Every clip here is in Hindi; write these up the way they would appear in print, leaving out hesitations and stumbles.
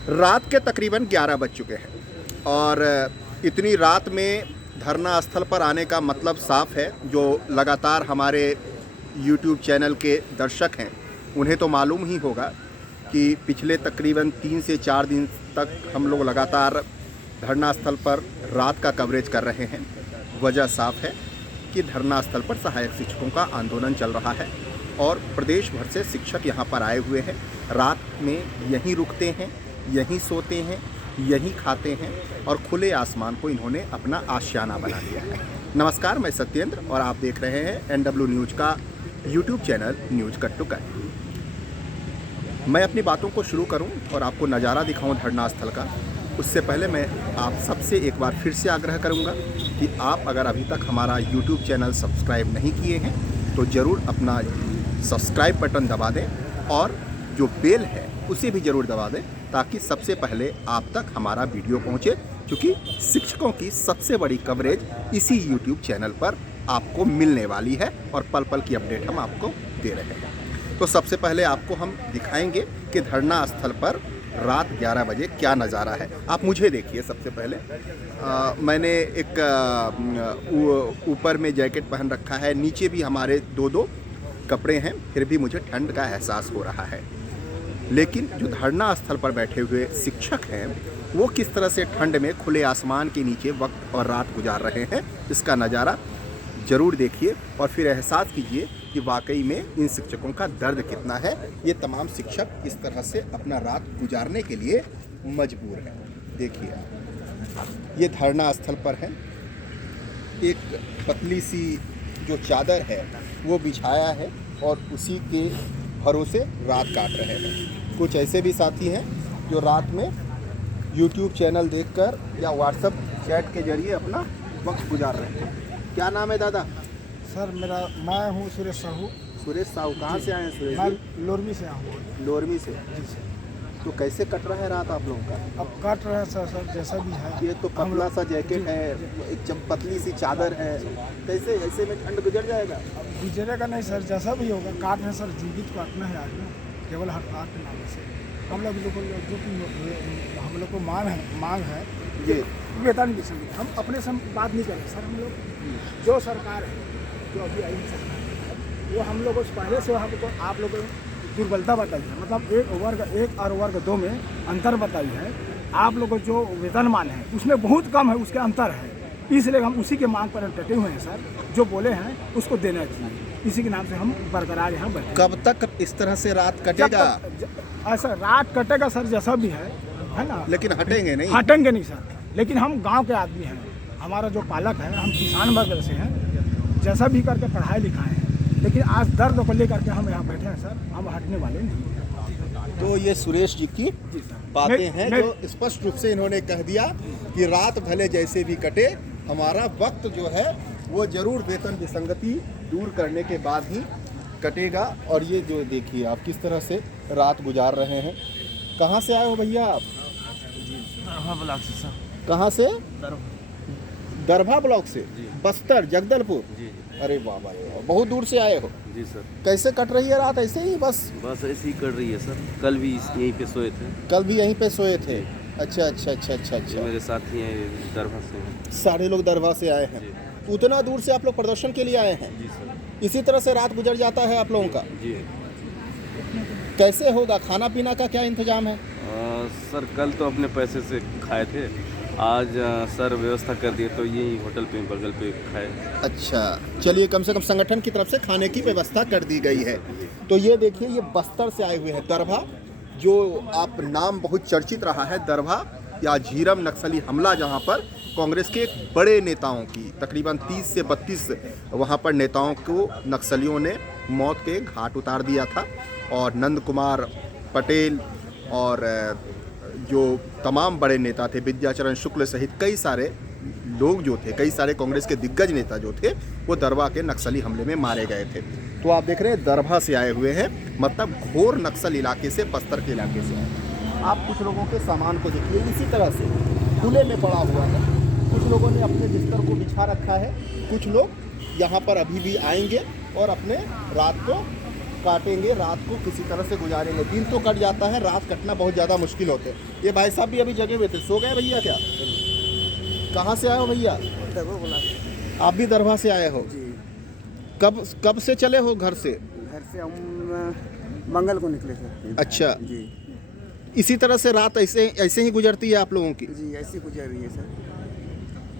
रात के तकरीबन 11 बज चुके हैं और इतनी रात में धरना स्थल पर आने का मतलब साफ है। जो लगातार हमारे YouTube चैनल के दर्शक हैं उन्हें तो मालूम ही होगा कि पिछले तकरीबन 3 से 4 दिन तक हम लोग लगातार धरना स्थल पर रात का कवरेज कर रहे हैं। वजह साफ है कि धरना स्थल पर सहायक शिक्षकों का आंदोलन चल रहा है और प्रदेश भर से शिक्षक यहाँ पर आए हुए हैं। रात में यहीं रुकते हैं, यहीं सोते हैं, यहीं खाते हैं और खुले आसमान को इन्होंने अपना आशियाना बना लिया है। नमस्कार, मैं सत्येंद्र और आप देख रहे हैं NW न्यूज़ का YouTube channel news cut to cut. मैं अपनी बातों को शुरू करूं और आपको नज़ारा दिखाऊं धरना स्थल का, उससे पहले मैं आप सबसे एक बार फिर से आग्रह करूंगा कि आप अगर अभी तक हमारा YouTube चैनल सब्सक्राइब नहीं किए हैं तो ज़रूर अपना सब्सक्राइब बटन दबा दें और जो बेल है उसे भी ज़रूर दबा दें ताकि सबसे पहले आप तक हमारा वीडियो पहुंचे, क्योंकि शिक्षकों की सबसे बड़ी कवरेज इसी YouTube चैनल पर आपको मिलने वाली है और पल पल की अपडेट हम आपको दे रहे हैं। तो सबसे पहले आपको हम दिखाएंगे कि धरना स्थल पर रात 11 बजे क्या नज़ारा है। आप मुझे देखिए। सबसे पहले मैंने एक ऊपर में जैकेट पहन रखा है, नीचे भी हमारे दो कपड़े हैं, फिर भी मुझे ठंड का एहसास हो रहा है। लेकिन जो धरना स्थल पर बैठे हुए शिक्षक हैं वो किस तरह से ठंड में खुले आसमान के नीचे वक्त और रात गुजार रहे हैं, इसका नज़ारा ज़रूर देखिए और फिर एहसास कीजिए कि वाकई में इन शिक्षकों का दर्द कितना है। ये तमाम शिक्षक इस तरह से अपना रात गुजारने के लिए मजबूर हैं। देखिए, ये धरना स्थल पर है। एक पतली सी जो चादर है वो बिछाया है और उसी के भरोसे रात काट रहे हैं। कुछ ऐसे भी साथी हैं जो रात में YouTube चैनल देखकर या WhatsApp चैट के जरिए अपना वक्त गुजार रहे हैं। क्या नाम है दादा? सर मैं हूँ सुरेश साहू। सुरेश साहू, कहाँ से आए हैं सुरेश मैं जी? लोरमी से आया हूँ। लोरमी से। जी सर। तो कैसे कट रहा है रात आप लोगों का? अब काट रहे हैं सर जैसा भी है। ये तो पतला सा जैकेट है, एक पतली सी चादर है, कैसे ऐसे में ठंड गुजर जाएगा? गुजरेगा नहीं सर, जैसा भी होगा काट रहे हैं सर। जिंदगी तो काटना है आज में, केवल हड़ताल के नाम से। हम लोग जो हम लोग को मांग है ये वेतन की संगीत। हम अपने से बात नहीं करें सर। हम लोग जो सरकार है, जो अभी आई सरकार है, वो हम लोग को पहले से हमको आप लोगों दुर्बलता बताई है। मतलब एक वर्ग 1 और वर्ग 2 में अंतर बताई है। आप लोग को जो वेतनमान है उसमें बहुत कम है, उसके अंतर है। इसलिए हम उसी के मांग पर डटे हुए हैं सर। जो बोले हैं उसको देना चाहिए। इसी के नाम से हम बरकरार यहाँ बैठे। कब तक इस तरह से रात कटेगा? ऐसा रात कटेगा सर, जैसा भी है ना। लेकिन हटेंगे नहीं? हटेंगे नहीं सर। लेकिन हम गांव के आदमी हैं, हमारा जो पालक है, हम किसान वर्ग से हैं। जैसा भी करके पढ़ाई लिखाए हैं, लेकिन आज दर्द को लेकर के हम यहाँ बैठे हैं सर। हम हटने वाले नहीं। तो ये सुरेश जी की बातें हैं जो स्पष्ट रूप से इन्होंने कह दिया कि रात भले जैसे भी कटे, हमारा वक्त जो है वो जरूर वेतन विसंगति दूर करने के बाद ही कटेगा। और ये जो देखिए आप किस तरह से रात गुजार रहे हैं। कहाँ से आए हो भैया आप? दरभा ब्लॉक से सर। कहाँ से? दरभा ब्लॉक से। जी। बस्तर, जगदलपुर। जी। अरे वाह वाह, बहुत दूर से आए हो। जी सर। कैसे कट रही है रात? ऐसे ही बस ऐसे ही कर रही है सर। कल भी यहीं पे सोए थे। कल भी यहीं पे सोए थे? अच्छा। ये मेरे साथी हैं दरभा से। सारे लोग दरभा से आए हैं। उतना दूर से आप लोग प्रदर्शन के लिए आए हैं? जी सर। इसी तरह से रात गुजर जाता है आप लोगों का? जी। कैसे होगा? खाना पीना का क्या इंतजाम है? सर कल तो अपने पैसे से खाए थे, आज सर व्यवस्था कर दिए तो यही होटल पे बगल पे खाए। अच्छा, चलिए, कम से कम संगठन की तरफ से खाने की व्यवस्था कर दी गई है। तो ये देखिए, ये बस्तर से आए हुए हैं। दरभा, जो आप नाम बहुत चर्चित रहा है, दरभा या झीरम नक्सली हमला, जहाँ पर कांग्रेस के एक बड़े नेताओं की तकरीबन 30 से 32 वहाँ पर नेताओं को नक्सलियों ने मौत के घाट उतार दिया था। और नंद कुमार पटेल और जो तमाम बड़े नेता थे, विद्याचरण शुक्ल सहित कई सारे लोग जो थे, कई सारे कांग्रेस के दिग्गज नेता जो थे, वो दरभा के नक्सली हमले में मारे गए थे। तो आप देख रहे हैं दरभा से आए हुए हैं, मतलब घोर नक्सल इलाके से, बस्तर के इलाके से आए। आप कुछ लोगों के सामान को देखिए, इसी तरह से खुले में पड़ा हुआ है। कुछ लोगों ने अपने बिस्तर को बिछा रखा है, कुछ लोग यहाँ पर अभी भी आएंगे और अपने रात को काटेंगे, रात को किसी तरह से गुजारेंगे। दिन तो कट जाता है, रात कटना बहुत ज़्यादा मुश्किल होते हैं। ये भाई साहब भी अभी जगे हुए थे, सो गए भैया क्या? कहाँ से आए हो भैया? आप भी दरभा से आए हो? जी, कब से चले हो घर से? घर से हम मंगल को निकले थे। अच्छा, जी इसी तरह से रात ऐसे ही गुजरती है आप लोगों की? जी, ऐसी गुजर रही है सर।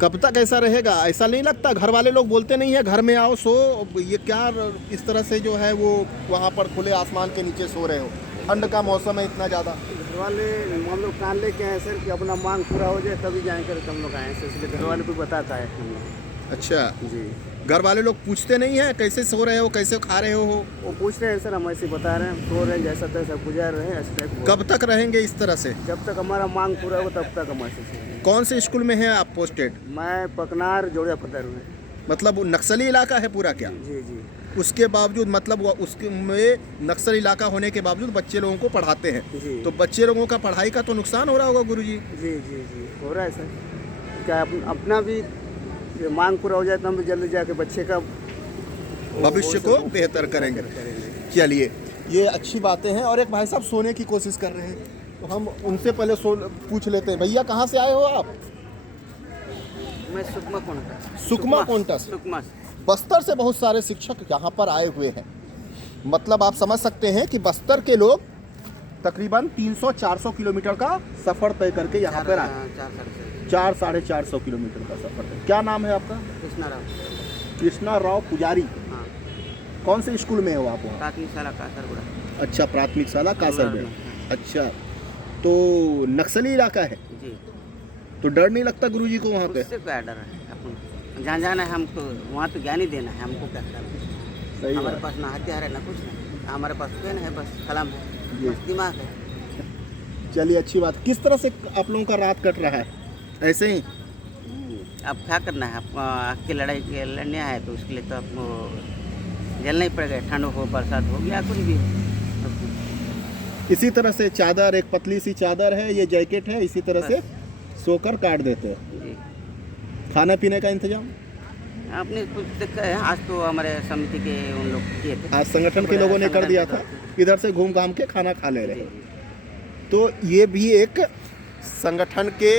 कब तक ऐसा रहेगा? ऐसा नहीं लगता घर वाले लोग बोलते नहीं है घर में आओ सो, ये क्या इस तरह से जो है वो वहाँ पर खुले आसमान के नीचे सो रहे हो? ठंड का मौसम है इतना ज़्यादा। घर वाले हम लोग कान लेके आए सर कि अपना मांग पूरा हो जाए तभी जाएंगे, हम लोग आए सर, इसलिए घर वाले को बताता है हम लोग। अच्छा, जी, घर वाले लोग पूछते नहीं है कैसे सो रहे हो, कैसे खा रहे हो? वो पूछ रहे हैं सर, हम ऐसे बता रहे हैं, सो रहे हैं, जैसा तैसा गुजार रहे हैं, ऐसे टाइप। कब तक रहेंगे इस तरह से? जब तक हमारा मांग पूरा हो तब तक हम ऐसे से। कौन से स्कूल में है आप पोस्टेड? मैं पकनार जोड़िया पदर में। मतलब वो नक्सली इलाका है पूरा क्या? जी जी उसके बावजूद मतलब वो उसके में नक्सल इलाका होने के बावजूद बच्चे लोगों को पढ़ाते हैं, जी तो बच्चे लोगों का पढ़ाई का तो नुकसान हो रहा होगा गुरुजी। जी जी जी हो रहा है सर। क्या अपना भी ये मांग पूरा हो जाए तो हम भी जल्दी जाके बच्चे का भविष्य को बेहतर करेंगे। चलिए, ये अच्छी बातें हैं। और एक भाई साहब सोने की कोशिश कर रहे हैं, तो हम उनसे पहले पूछ लेते हैं। भैया कहाँ से आए हो आप? मैं सुकमा कोंटस। सुकमा बस्तर से बहुत सारे शिक्षक यहाँ पर आए हुए हैं। मतलब आप समझ सकते हैं कि बस्तर के लोग तकरीबन 300-400 किलोमीटर का सफ़र तय करके यहाँ पर आए। 400-450 किलोमीटर का सफ़र है। क्या नाम है आपका? कृष्णा राव पुजारी। हाँ। कौन से स्कूल में हो आप वहाँ? प्राथमिक शाला कासरगुड़ा। अच्छा, प्राथमिक शाला कासरगुड़ा। अच्छा, तो नक्सली इलाका है, जी, तो डर नहीं लगता गुरुजी को वहाँ पे? उससे क्या डर है? अपन जहाँ जाना है हमको, वहाँ तो ज्ञान ही देना है हमको, क्या करना है? सही हमारे बात। पास ना हथियार है ना कुछ नहीं, हमारे पास पेन है, बस कलम जी। है, बस दिमाग है। चलिए, अच्छी बात। किस तरह से आप लोगों का रात कट रहा है? ऐसे ही? अब क्या करना है, आपको आग की लड़ाई के लड़ने है तो उसके लिए तो आपको जलना ही पड़ेगा, ठंड हो बरसात हो गया कुछ भी। इसी तरह से चादर, एक पतली सी चादर है, ये जैकेट है, इसी तरह से सोकर काट देते हो। जी, खाने पीने का इंतजाम आपने कुछ देखा है? आज तो हमारे समिति के उन लोग किए थे, आज संगठन के लोगों ने कर दिया था, इधर से घूम घाम के खाना खा ले रहे। तो ये भी एक संगठन के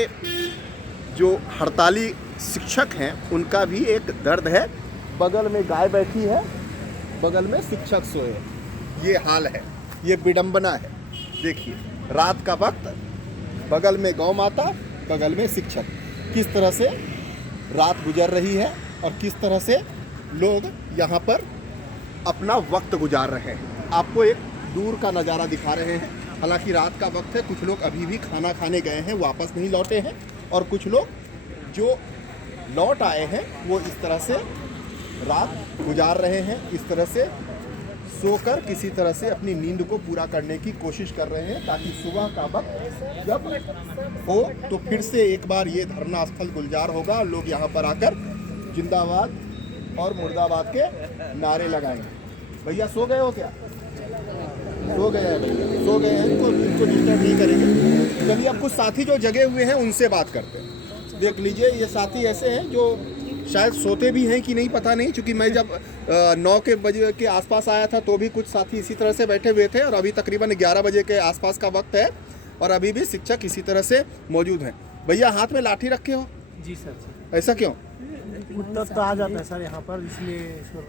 जो हड़ताली शिक्षक हैं उनका भी एक दर्द है। बगल में गाय बैठी है, बगल में शिक्षक सोए, ये हाल है, ये विडंबना है। देखिए, रात का वक्त, बगल में गौ माता, बगल में शिक्षक, किस तरह से रात गुजर रही है और किस तरह से लोग यहाँ पर अपना वक्त गुजार रहे हैं। आपको एक दूर का नज़ारा दिखा रहे हैं। हालांकि रात का वक्त है, कुछ लोग अभी भी खाना खाने गए हैं, वापस नहीं लौटे हैं, और कुछ लोग जो लौट आए हैं वो इस तरह से रात गुजार रहे हैं, इस तरह से सोकर किसी तरह से अपनी नींद को पूरा करने की कोशिश कर रहे हैं, ताकि सुबह का वक्त जब हो तो फिर से एक बार ये धरना स्थल गुलजार होगा और लोग यहाँ पर आकर जिंदाबाद और मुर्दाबाद के नारे लगाएंगे। भैया सो गए हो क्या? सो गए हैं भैया, सो गए हैं, इनको डिस्टर्ब नहीं करेंगे। चलिए, अब कुछ साथी जो जगे हुए हैं उनसे बात करते हैं। देख लीजिए, ये साथी ऐसे हैं जो शायद सोते भी हैं कि नहीं पता नहीं, क्योंकि मैं जब 9 बजे के आसपास आया था तो भी कुछ साथी इसी तरह से बैठे हुए थे, और अभी तकरीबन 11 बजे के आसपास का वक्त है और अभी भी शिक्षक इसी तरह से मौजूद हैं। भैया, हाथ में लाठी रखे हो? जी सर। ऐसा क्यों? उत्तर तो आ जाता है सर यहाँ पर, इसलिए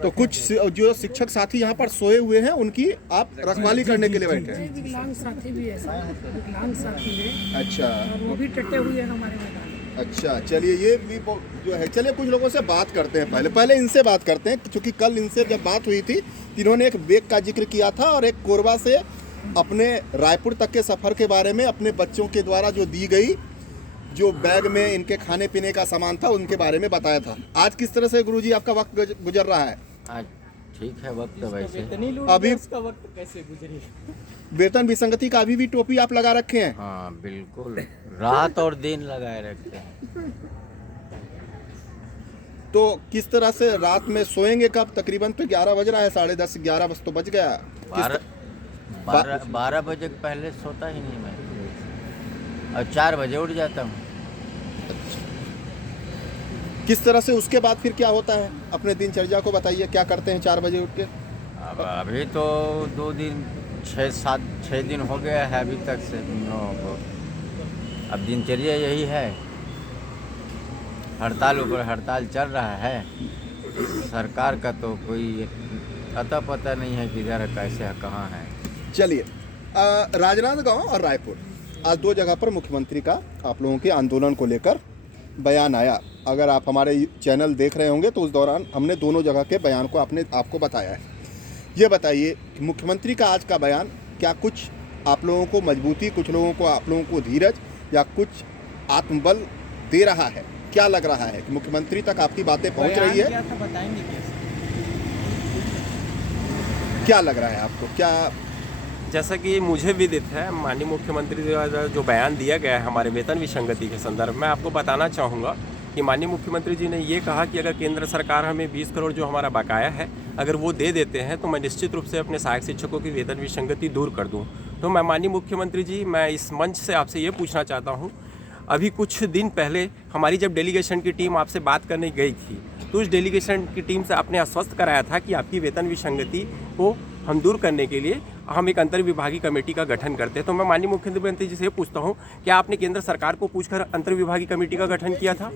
तो कुछ जो शिक्षक साथी यहाँ पर सोए हुए हैं उनकी आप रखवाली करने के लिए बैठे हैं? विकलांग साथी भी है सर, विकलांग साथी है, अच्छा और वो भी टटे हुए हैं हमारे मैदान। अच्छा, चलिए, ये भी जो है, चलिए कुछ लोगों से बात करते हैं। पहले इनसे बात करते हैं, क्योंकि कल इनसे जब बात हुई थी, इन्होंने एक बैग का जिक्र किया था और एक कोरबा से अपने रायपुर तक के सफ़र के बारे में अपने बच्चों के द्वारा जो दी गई, जो बैग में इनके खाने पीने का सामान था, उनके बारे में बताया था। आज किस तरह से गुरुजी आपका वक्त गुजर रहा है? आज ठीक है वक्त, वैसे अभी उसका वक्त कैसे गुजरी? वेतन विसंगति का अभी भी टोपी आप लगा रखे हैं? हाँ बिल्कुल, रात और दिन लगाए रखते हैं। तो किस तरह से रात में सोएंगे कब? तकरीबन तो 11 बज रहा है, 10:30 11 बज तो बज गया। 12 बजे के पहले सोता ही नहीं मैं, और 4 बजे उठ जाता हूँ। किस तरह से उसके बाद फिर क्या होता है? अपने दिनचर्या को बताइए, क्या करते हैं 4 बजे उठ के? अब अभी तो 6 दिन हो गया है अभी तक से हम लोगों को। अब दिनचर्या यही है, हड़ताल ऊपर हड़ताल चल रहा है। सरकार का तो कोई अता पता नहीं है किधर कैसे है, कहाँ है। चलिए, राजनांदगांव और रायपुर, आज 2 जगह पर मुख्यमंत्री का आप लोगों के आंदोलन को लेकर बयान आया। अगर आप हमारे चैनल देख रहे होंगे तो उस दौरान हमने दोनों जगह के बयान को आपको बताया है। ये बताइए कि मुख्यमंत्री का आज का बयान क्या कुछ आप लोगों को मजबूती, कुछ लोगों को आप लोगों को धीरज या कुछ आत्मबल दे रहा है? क्या लग रहा है कि मुख्यमंत्री तक आपकी बातें पहुंच रही है? क्या था बताएंगे कैसे? क्या लग रहा है आपको? क्या जैसा कि मुझे विदित है, माननीय मुख्यमंत्री द्वारा जो बयान दिया गया है हमारे वेतन विसंगति के संदर्भ में, आपको बताना चाहूँगा कि माननीय मुख्यमंत्री जी ने ये कहा कि अगर केंद्र सरकार हमें 20 करोड़ जो हमारा बकाया है अगर वो दे देते हैं तो मैं निश्चित रूप से अपने सहायक शिक्षकों की वेतन विसंगति दूर कर दूँ। तो मैं माननीय मुख्यमंत्री जी, मैं इस मंच से आपसे ये पूछना चाहता हूँ, अभी कुछ दिन पहले हमारी जब डेलीगेशन की टीम आपसे बात करने गई थी तो उस डेलीगेशन की टीम से आपने आश्वस्त कराया था कि आपकी वेतन विसंगति को हम दूर करने के लिए हम एक अंतर विभागीय कमेटी का गठन करते हैं। तो मैं माननीय मुख्यमंत्री जी से पूछता हूँ, क्या आपने केंद्र सरकार को पूछकर अंतर विभागीय कमेटी का गठन किया था?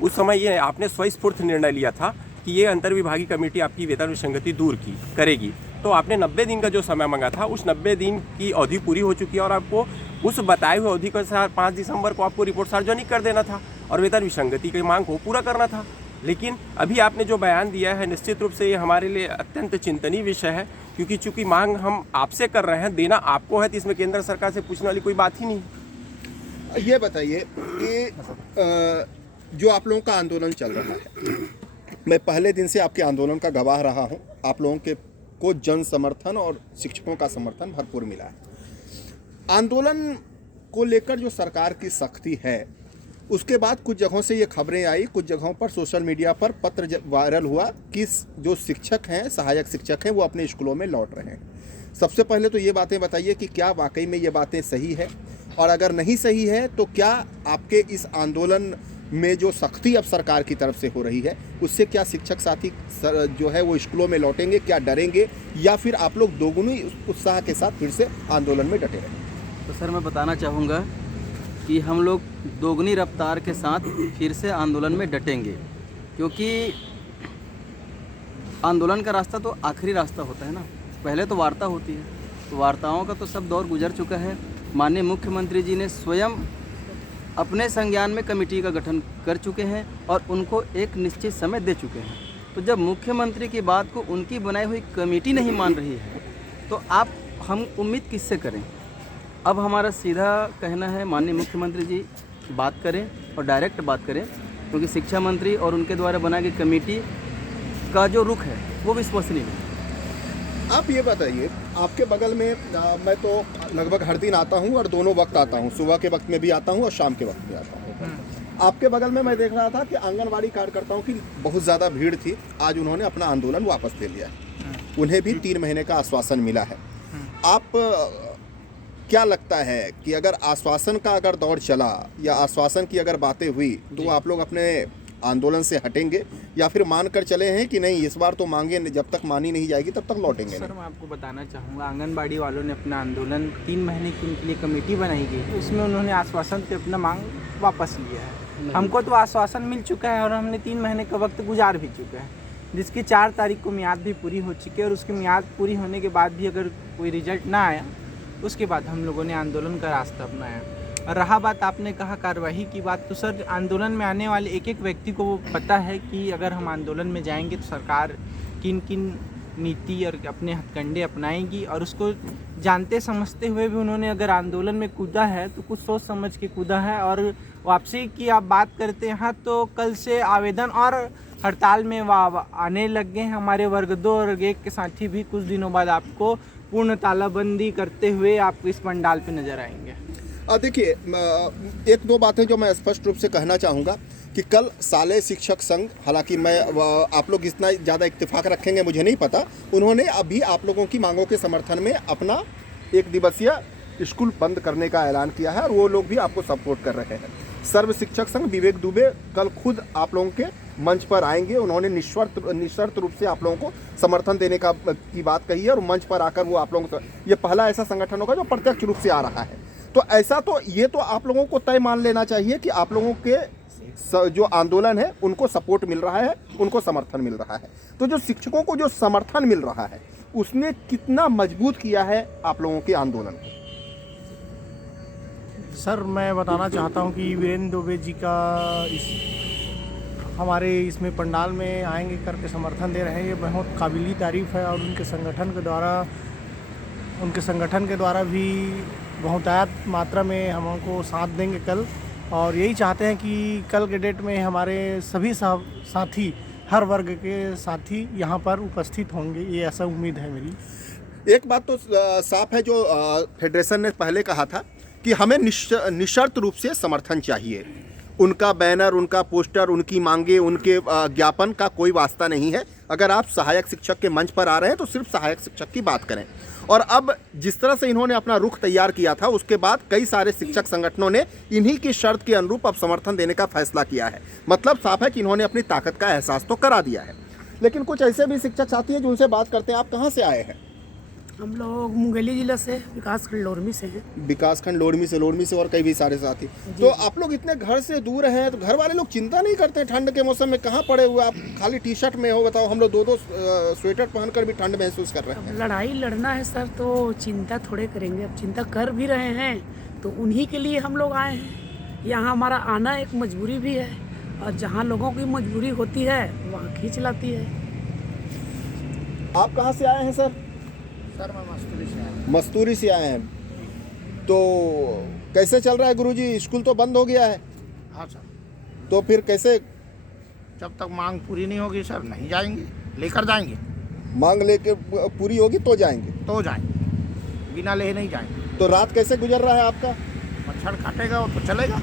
उस समय ये आपने स्वस्फूर्त निर्णय लिया था कि ये अंतर विभागीय कमेटी आपकी वेतन विसंगति दूर करेगी। तो आपने 90 दिन का जो समय मांगा था उस 90 दिन की अवधि पूरी हो चुकी है और आपको उस बताए हुए अवधि के अनुसार 5 दिसंबर को आपको रिपोर्ट सार्वजनिक कर देना था और वेतन विसंगति की मांग को पूरा करना था। लेकिन अभी आपने जो बयान दिया है निश्चित रूप से ये हमारे लिए अत्यंत चिंतनीय विषय है, क्योंकि चूंकि मांग हम आपसे कर रहे हैं, देना आपको है, तो इसमें केंद्र सरकार से पूछने वाली कोई बात ही नहीं। ये बताइए कि जो आप लोगों का आंदोलन चल रहा है, मैं पहले दिन से आपके आंदोलन का गवाह रहा हूं। आप लोगों के को जन समर्थन और शिक्षकों का समर्थन भरपूर मिला है। आंदोलन को लेकर जो सरकार की सख्ती है, उसके बाद कुछ जगहों से ये खबरें आई, कुछ जगहों पर सोशल मीडिया पर पत्र वायरल हुआ कि जो शिक्षक हैं, सहायक शिक्षक हैं, वो अपने स्कूलों में लौट रहे हैं। सबसे पहले तो ये बातें बताइए कि क्या वाकई में ये बातें सही है, और अगर नहीं सही है तो क्या आपके इस आंदोलन में जो सख्ती अब सरकार की तरफ से हो रही है उससे क्या शिक्षक साथी जो है वो स्कूलों में लौटेंगे, क्या डरेंगे, या फिर आप लोग दोगुनी उत्साह के साथ फिर से आंदोलन में डटे रहेंगे? तो सर मैं बताना चाहूँगा कि हम लोग दोगुनी रफ्तार के साथ फिर से आंदोलन में डटेंगे, क्योंकि आंदोलन का रास्ता तो आखिरी रास्ता होता है ना, पहले तो वार्ता होती है, तो वार्ताओं का तो सब दौर गुजर चुका है। माननीय मुख्यमंत्री जी ने स्वयं अपने संज्ञान में कमेटी का गठन कर चुके हैं और उनको एक निश्चित समय दे चुके हैं। तो जब मुख्यमंत्री की बात को उनकी बनाई हुई कमेटी नहीं मान रही है तो हम उम्मीद किससे करें? अब हमारा सीधा कहना है माननीय मुख्यमंत्री जी बात करें और डायरेक्ट बात करें, क्योंकि शिक्षा मंत्री और उनके द्वारा बनाई गई कमेटी का जो रुख है वो विश्वसनीय है। आप ये बताइए, आपके बगल में मैं तो लगभग हर दिन आता हूँ और दोनों वक्त आता हूँ, सुबह के वक्त में भी आता हूँ और शाम के वक्त भी आता हूँ। आपके बगल में मैं देख रहा था कि आंगनवाड़ी कार्यकर्ताओं की बहुत ज़्यादा भीड़ थी। आज उन्होंने अपना आंदोलन वापस ले लिया है, उन्हें भी 3 महीने का आश्वासन मिला है। आप क्या लगता है कि अगर आश्वासन का अगर दौर चला या आश्वासन की अगर बातें हुई तो आप लोग अपने आंदोलन से हटेंगे, या फिर मान कर चले हैं कि नहीं इस बार तो मांगे जब तक मानी नहीं जाएगी तब तक लौटेंगे? सर मैं आपको बताना चाहूँगा, आंगनबाड़ी वालों ने अपना आंदोलन 3 महीने की उनके लिए कमेटी बनाई गई है, उसमें उन्होंने आश्वासन पे अपना मांग वापस लिया है। हमको तो आश्वासन मिल चुका है और हमने 3 महीने का वक्त गुजार भी चुका है, जिसकी 4 तारीख को मियाद भी पूरी हो चुकी है। और उसकी मियाद पूरी होने के बाद भी अगर कोई रिजल्ट ना आया उसके बाद हम लोगों ने आंदोलन का रास्ता अपनाया। और रहा बात आपने कहा कार्रवाई की बात, तो सर आंदोलन में आने वाले एक एक व्यक्ति को पता है कि अगर हम आंदोलन में जाएंगे तो सरकार किन किन नीति और अपने हथकंडे अपनाएगी, और उसको जानते समझते हुए भी उन्होंने अगर आंदोलन में कूदा है तो कुछ सोच समझ के कूदा है। और वापसी की आप बात करते हैं तो कल से आवेदन और हड़ताल में आने लग गए हैं हमारे वर्ग 2 और वर्ग 1 के साथी भी। कुछ दिनों बाद आपको पूर्ण तालाबंदी करते हुए आप इस पंडाल पे नजर आएंगे। देखिए, 1-2 बातें जो मैं स्पष्ट रूप से कहना चाहूँगा कि कल साले शिक्षक संघ, हालांकि मैं आप लोग इतना ज़्यादा इत्तेफाक रखेंगे मुझे नहीं पता, उन्होंने अभी आप लोगों की मांगों के समर्थन में अपना 1 दिवसीय स्कूल बंद करने का ऐलान किया है और वो लोग भी आपको सपोर्ट कर रहे हैं। सर्व शिक्षक संघ विवेक दुबे कल खुद आप लोगों के मंच पर आएंगे। उन्होंने निशर्त रूप से आप लोगों को समर्थन देने की बात कही है और मंच पर आकर वो आप लोगों को, ये पहला ऐसा संगठन होगा जो प्रत्यक्ष रूप से आ रहा है। तो ऐसा तो ये तो आप लोगों को तय मान लेना चाहिए कि आप लोगों के जो आंदोलन है उनको सपोर्ट मिल रहा है, उनको समर्थन मिल रहा है। तो जो शिक्षकों को जो समर्थन मिल रहा है उसने कितना मजबूत किया है आप लोगों के आंदोलन को? सर मैं बताना चाहता हूं कि वीरेंद्र दुबे जी का हमारे इसमें पंडाल में आएंगे करके समर्थन दे रहे हैं, ये बहुत काबिली तारीफ़ है। और उनके संगठन के द्वारा भी बहुतायत मात्रा में हमको साथ देंगे कल। और यही चाहते हैं कि कल के डेट में हमारे सभी साथी, हर वर्ग के साथी यहाँ पर उपस्थित होंगे, ये ऐसा उम्मीद है मेरी। एक बात तो साफ है, जो फेडरेशन ने पहले कहा था कि हमें निशर्त रूप से समर्थन चाहिए। उनका बैनर, उनका पोस्टर, उनकी मांगे, उनके ज्ञापन का कोई वास्ता नहीं है। अगर आप सहायक शिक्षक के मंच पर आ रहे हैं तो सिर्फ सहायक शिक्षक की बात करें। और अब जिस तरह से इन्होंने अपना रुख तैयार किया था उसके बाद कई सारे शिक्षक संगठनों ने इन्हीं की शर्त के अनुरूप अब समर्थन देने का फैसला किया है। मतलब साफ है कि इन्होंने अपनी ताकत का एहसास तो करा दिया है। लेकिन कुछ ऐसे भी शिक्षक साथी हैं जो उनसे बात करते हैं। आप कहाँ से आए हैं? हम लोग मुंगेली जिला से, विकासखंड लोरमी से हैं। विकासखंड लोरमी से और कई भी सारे साथी। तो आप लोग इतने घर से दूर हैं तो घर वाले लोग चिंता नहीं करते? ठंड के मौसम में कहाँ पड़े हुए आप, खाली टी शर्ट में हो? बताओ, हम लोग दो स्वेटर पहनकर भी ठंड महसूस कर रहे हैं। लड़ाई लड़ना है सर तो चिंता थोड़े करेंगे, अब चिंता कर भी रहे हैं तो उन्हीं के लिए हम लोग आए हैं। यहाँ हमारा आना एक मजबूरी भी है और जहाँ लोगों की मजबूरी होती है वहाँ खींच लाती है। आप कहाँ से आए हैं सर? सर मैं मस्तूरी से आया। मस्तूरी से आए हैं। तो कैसे चल रहा है गुरुजी? स्कूल तो बंद हो गया है। हाँ सर, तो फिर कैसे? जब तक मांग पूरी नहीं होगी सर नहीं जाएंगे, लेकर जाएंगे। मांग लेके पूरी होगी तो जाएंगे? तो जाएंगे, बिना ले नहीं जाएंगे। तो रात कैसे गुजर रहा है आपका? मच्छर काटेगा वो तो चलेगा,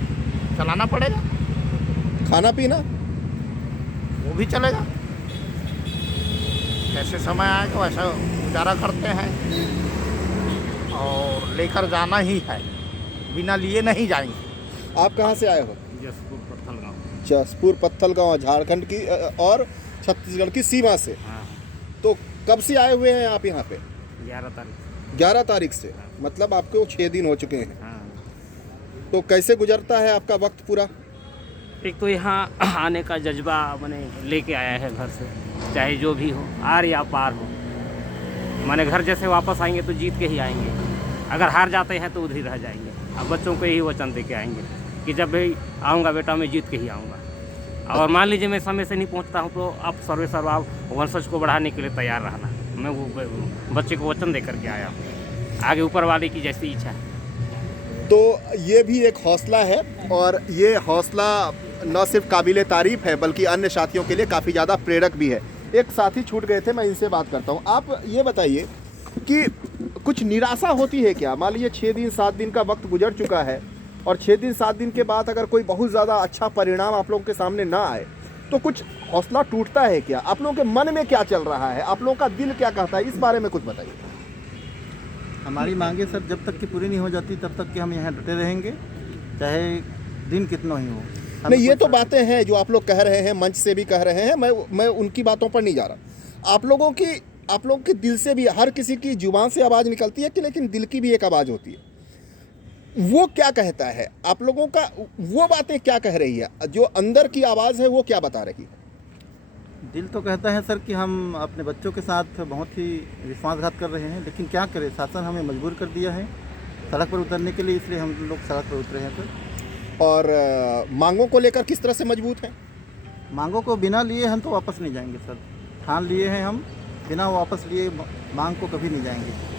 चलाना पड़ेगा। खाना पीना वो भी चलेगा, जैसे समय आएगा वैसा गुजारा करते हैं। और लेकर जाना ही है, बिना लिए नहीं जाएंगे। आप कहाँ से आए हो? जसपुर पत्थलगांव। जसपुर पत्थलगांव, झारखंड की और छत्तीसगढ़ की सीमा से। तो कब से आए हुए हैं आप यहाँ पे? 11 तारीख से। मतलब आपको 6 दिन हो चुके हैं। तो कैसे गुजरता है आपका वक्त पूरा? एक तो यहाँ आने का जज्बा मैंने लेके आया है घर से, चाहे जो भी हो, आर या पार हो। मैंने घर जैसे वापस आएंगे तो जीत के ही आएंगे, अगर हार जाते हैं तो उधर ही रह जाएंगे। अब बच्चों को यही वचन दे के आएंगे कि जब भी आऊँगा बेटा मैं जीत के ही आऊँगा। और मान लीजिए मैं समय से नहीं पहुँचता हूँ तो अब सर्वे सर्वा वंशज को बढ़ाने के लिए तैयार रहना। मैं वो बच्चे को वचन दे करके आया हूँ, आगे ऊपर वाले की जैसी इच्छा है। तो ये भी एक हौसला है और ये हौसला न सिर्फ काबिले तारीफ़ है बल्कि अन्य साथियों के लिए काफ़ी ज़्यादा प्रेरक भी है। एक साथी छूट गए थे, मैं इनसे बात करता हूँ। आप ये बताइए कि कुछ निराशा होती है क्या? मान लीजिए 6 दिन 7 दिन का वक्त गुजर चुका है और 6 दिन 7 दिन के बाद अगर कोई बहुत ज़्यादा अच्छा परिणाम आप लोगों के सामने ना आए तो कुछ हौसला टूटता है क्या? आप लोगों के मन में क्या चल रहा है? आप लोगों का दिल क्या कहता है? इस बारे में कुछ बताइए। हमारी मांगे सर जब तक कि पूरी नहीं हो जाती तब तक कि हम यहाँ डटे रहेंगे, चाहे दिन कितना ही हो। नहीं, ये तो बातें हैं जो आप लोग कह रहे हैं, मंच से भी कह रहे हैं, मैं उनकी बातों पर नहीं जा रहा। आप लोगों के दिल से भी, हर किसी की जुबान से आवाज़ निकलती है कि लेकिन दिल की भी एक आवाज़ होती है। वो क्या कहता है? आप लोगों का वो बातें क्या कह रही है? जो अंदर की आवाज़ है वो क्या बता रही है? दिल तो कहता है सर कि हम अपने बच्चों के साथ बहुत ही विश्वासघात कर रहे हैं, लेकिन क्या करें, शासन हमें मजबूर कर दिया है सड़क पर उतरने के लिए, इसलिए हम लोग सड़क पर उतरे हैं सर। और मांगों को लेकर किस तरह से मजबूत हैं? मांगों को बिना लिए हम तो वापस नहीं जाएंगे सर। ठान लिए हैं हम, बिना वापस लिए मांग को कभी नहीं जाएंगे।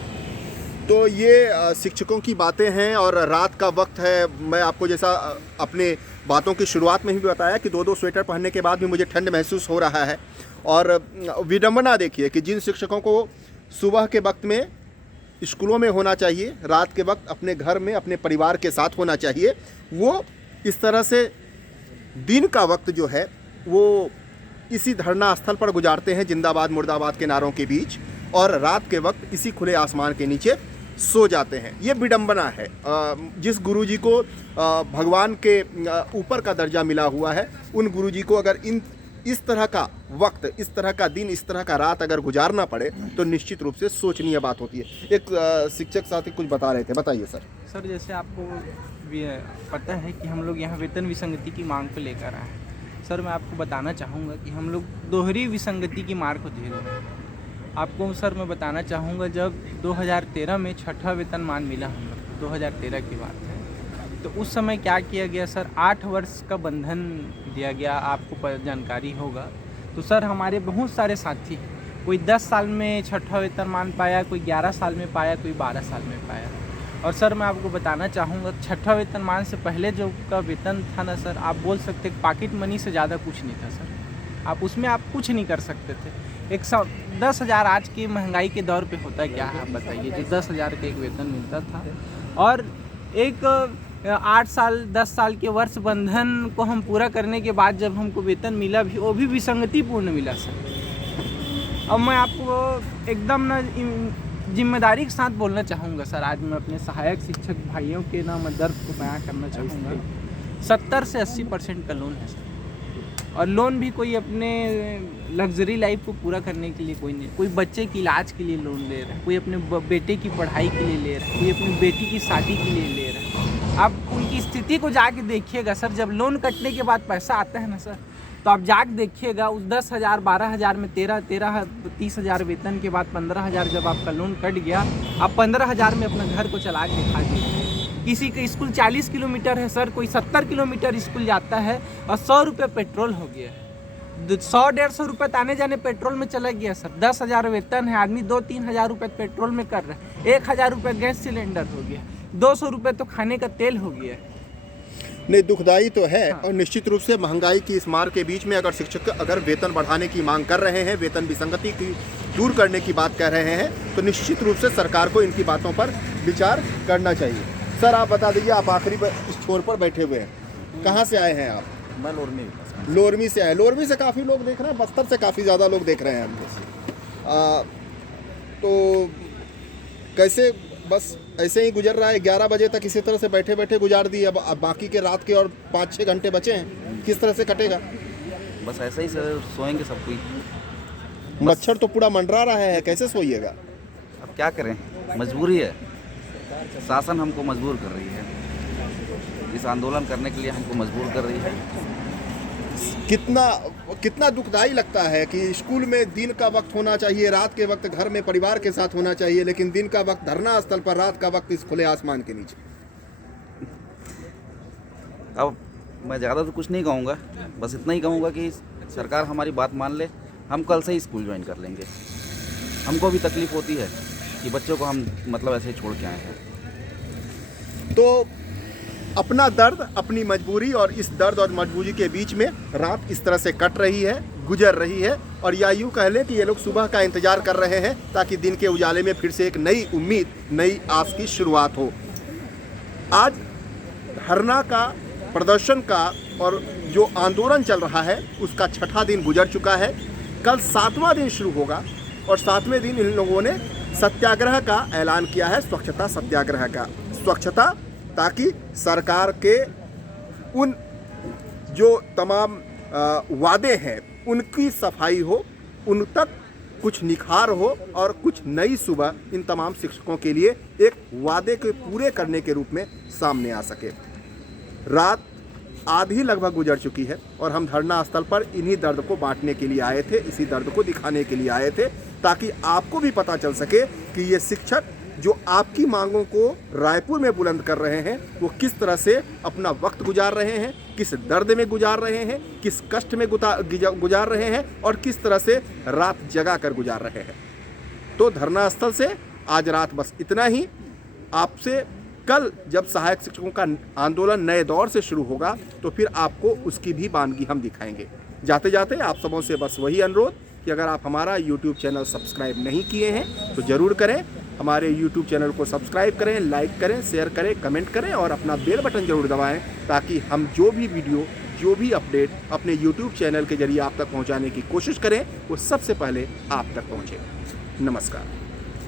तो ये शिक्षकों की बातें हैं और रात का वक्त है। मैं आपको जैसा अपने बातों की शुरुआत में भी बताया कि 2 स्वेटर पहनने के बाद भी मुझे ठंड महसूस हो रहा है। और विडंबना देखिए कि जिन शिक्षकों को सुबह के वक्त में स्कूलों में होना चाहिए, रात के वक्त अपने घर में अपने परिवार के साथ होना चाहिए, वो इस तरह से दिन का वक्त जो है वो इसी धरना स्थल पर गुजारते हैं जिंदाबाद मुर्दाबाद के नारों के बीच, और रात के वक्त इसी खुले आसमान के नीचे सो जाते हैं। ये विडंबना है। जिस गुरुजी को भगवान के ऊपर का दर्जा मिला हुआ है, उन गुरुजी को अगर इस तरह का वक्त, इस तरह का दिन, इस तरह का रात अगर गुजारना पड़े तो निश्चित रूप से सोचनीय बात होती है। एक शिक्षक साथी कुछ बता रहे थे, बताइए सर। सर जैसे आपको पता है कि हम लोग यहाँ वेतन विसंगति की मांग को लेकर आए हैं। सर मैं आपको बताना चाहूँगा कि हम लोग दोहरी विसंगति की मार को झेल रहे हैं। आपको सर मैं बताना चाहूँगा, जब 2013 में छठा वेतनमान मिला हम लोग, 2013 की बात है, तो उस समय क्या किया गया सर, 8 वर्ष का बंधन दिया गया, आपको जानकारी होगा। तो सर हमारे बहुत सारे साथी, कोई 10 साल में छठा वेतनमान पाया, कोई 11 साल में पाया, कोई 12 साल में पाया। और सर मैं आपको बताना चाहूँगा, छठा वेतनमान से पहले जो का वेतन था ना सर, आप बोल सकते पॉकेट मनी से ज़्यादा कुछ नहीं था सर। आप उसमें आप कुछ नहीं कर सकते थे। 10,000 आज की महंगाई के दौर पे होता है क्या है आप बताइए, जो 10,000 का एक वेतन मिलता था। और एक 8 साल 10 साल के वर्ष बंधन को हम पूरा करने के बाद जब हमको वेतन मिला भी, वो भी विसंगतिपूर्ण मिला सर। अब मैं आपको एकदम ना जिम्मेदारी के साथ बोलना चाहूँगा सर, आज मैं अपने सहायक शिक्षक भाइयों के ना मैं दर्द को बयां करना चाहूँगा। 70 से 80% का लोन है सर, और लोन भी कोई अपने लग्जरी लाइफ को पूरा करने के लिए कोई नहीं, कोई बच्चे की इलाज के लिए लोन ले रहा है, कोई अपने बेटे की पढ़ाई के लिए ले रहा है, कोई अपनी बेटी की शादी के लिए ले रहा है। आप उनकी स्थिति को जाके देखिएगा सर, जब लोन कटने के बाद पैसा आता है ना सर, तो आप जाके देखिएगा उस 10,000 12,000 में 30,000 वेतन के बाद 15,000 जब आपका लोन कट गया, आप 15,000 में अपना घर को चला के खा दीजिए। किसी का स्कूल 40 किलोमीटर है सर, कोई 70 किलोमीटर स्कूल जाता है और 100 रुपये पेट्रोल हो गया है। 100-150 रुपये आने जाने पेट्रोल में चला गया सर। 10,000 वेतन है, आदमी 2-3 हज़ार रुपये पेट्रोल में कर रहा है। 1,000 रुपये गैस सिलेंडर हो गया, 200 रुपये तो खाने का तेल हो गया है। नहीं, दुखदाई तो है। और निश्चित रूप से महंगाई की इस मार के बीच में अगर शिक्षक अगर वेतन बढ़ाने की मांग कर रहे हैं, वेतन विसंगति की दूर करने की बात कर रहे हैं, तो निश्चित रूप से सरकार को इनकी बातों पर विचार करना चाहिए। सर आप बता दीजिए, आप आखिरी इस छोर पर बैठे हुए हैं, कहाँ से आए हैं आप? मैं लोरमी से आए। लोरमी से काफ़ी लोग देख रहे हैं, बस्तर से काफ़ी ज़्यादा लोग देख रहे हैं हमको। तो कैसे बस ऐसे ही गुजर रहा है? 11 बजे तक इसी तरह से बैठे बैठे गुजार दिए, अब बाकी के रात के और 5-6 घंटे बचे हैं, किस तरह से कटेगा? बस ऐसे ही सर, सोएंगे सब कोई। मच्छर तो पूरा मंडरा रहा है, कैसे सोइएगा? अब क्या करें, मजबूरी है, शासन हमको मजबूर कर रही है, इस आंदोलन करने के लिए हमको मजबूर कर रही है। कितना दुखदाई लगता है कि स्कूल में दिन का वक्त होना चाहिए, रात के वक्त घर में परिवार के साथ होना चाहिए, लेकिन दिन का वक्त धरना स्थल पर, रात का वक्त इस खुले आसमान के नीचे। अब मैं ज़्यादा तो कुछ नहीं कहूँगा, बस इतना ही कहूँगा कि सरकार हमारी बात मान ले, हम कल से ही स्कूल ज्वाइन कर लेंगे। हमको भी तकलीफ़ होती है कि बच्चों को हम मतलब ऐसे ही छोड़ के आए हैं। तो अपना दर्द, अपनी मजबूरी, और इस दर्द और मजबूरी के बीच में रात इस तरह से कट रही है, गुजर रही है, और या यूँ कह लें कि ये लोग सुबह का इंतज़ार कर रहे हैं ताकि दिन के उजाले में फिर से एक नई उम्मीद, नई आस की शुरुआत हो। आज धरना का, प्रदर्शन का और जो आंदोलन चल रहा है उसका 6ठा दिन गुजर चुका है। कल 7वां दिन शुरू होगा, और 7वें दिन इन लोगों ने सत्याग्रह का ऐलान किया है, स्वच्छता सत्याग्रह का। स्वच्छता, ताकि सरकार के उन जो तमाम वादे हैं उनकी सफाई हो, उन तक कुछ निखार हो, और कुछ नई सुबह इन तमाम शिक्षकों के लिए एक वादे के पूरे करने के रूप में सामने आ सके। रात आधी लगभग गुजर चुकी है, और हम धरना स्थल पर इन्हीं दर्द को बांटने के लिए आए थे, इसी दर्द को दिखाने के लिए आए थे, ताकि आपको भी पता चल सके कि ये शिक्षक जो आपकी मांगों को रायपुर में बुलंद कर रहे हैं, वो किस तरह से अपना वक्त गुजार रहे हैं, किस दर्द में गुजार रहे हैं, किस कष्ट में गुजार रहे हैं, और किस तरह से रात जगा कर गुजार रहे हैं। तो धरना स्थल से आज रात बस इतना ही। आपसे कल जब सहायक शिक्षकों का आंदोलन नए दौर से शुरू होगा, तो फिर आपको उसकी भी बानगी हम दिखाएंगे। जाते जाते आप सबों से बस वही अनुरोध कि अगर आप हमारा YouTube चैनल सब्सक्राइब नहीं किए हैं तो ज़रूर करें। हमारे YouTube चैनल को सब्सक्राइब करें, लाइक करें, शेयर करें, कमेंट करें, और अपना बेल बटन ज़रूर दबाएं, ताकि हम जो भी वीडियो, जो भी अपडेट अपने YouTube चैनल के जरिए आप तक पहुंचाने की कोशिश करें, वो सबसे पहले आप तक पहुंचे। नमस्कार।